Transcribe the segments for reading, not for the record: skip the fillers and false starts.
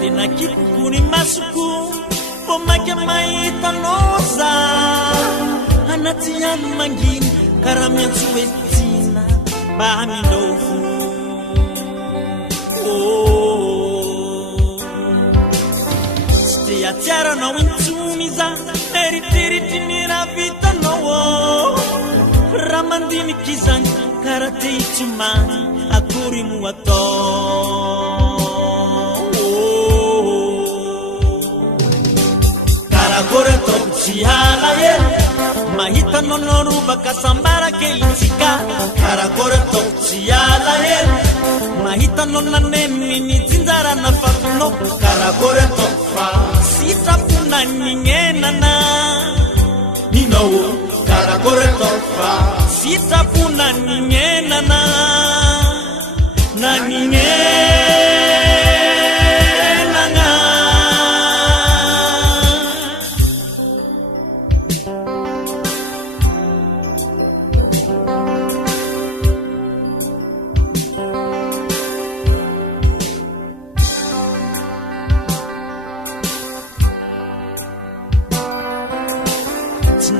tena kikoko ny masoko po maika mahitanao za anaty any manginy karaha miantso etsina mba haminao tsy te atiaranao intsony za eritreritry ny raha vitanao raha mandiniky izany karaha te hitsomany akory mo atao karakory ataoko tsy alahelo mahitanao narobaka sambara kelitsika karakory ataoko tsy alahelo mahitanao naneniny ny jinjarana fafinao karakory ataoko fa sitrapona ninenana ninao karakory ataoko fa sitrapona ninenana na ninenana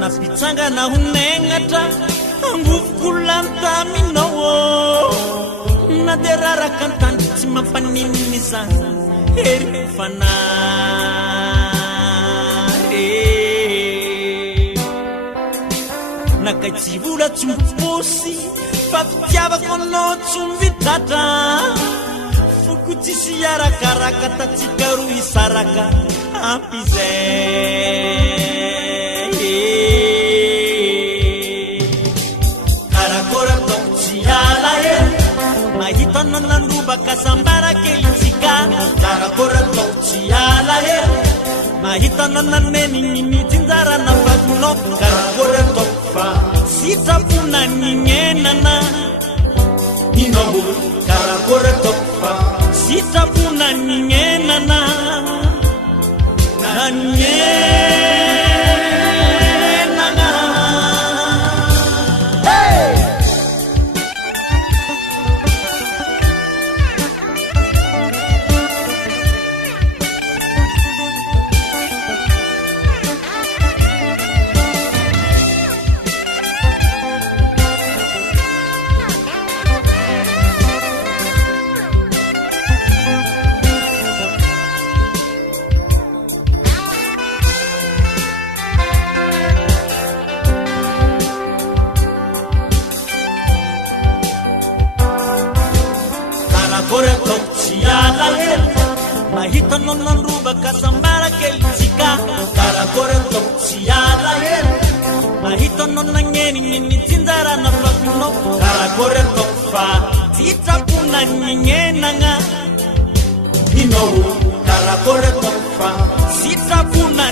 napitsangana honegnatra angovoko lantaminao na de raraka antany tsy mampanininy zany hery fanary nakay tsy vola tsomposy fa fitiavako anao tsombitatra foko tsisy arakaraka tatsika roa isaraka ampizay karakory ataoko tsy alahelo mahitanao nandrobaka sambara kelitsika karakory ataoko tsy alahelo mahitanao naneniny ny jinjarana fatinao karakory ataoko fa sitrapona ninenana ninao karakory ataoko fa sitrapona ninenana na mahitanao nandrobaka sambara kelitsika karakory ataoko tsy alahelo mahitanao naneniny ny jinjarana fafinao karakory ataoko fa sitrapona ninenana ninao karakory ataoko fa sitrapona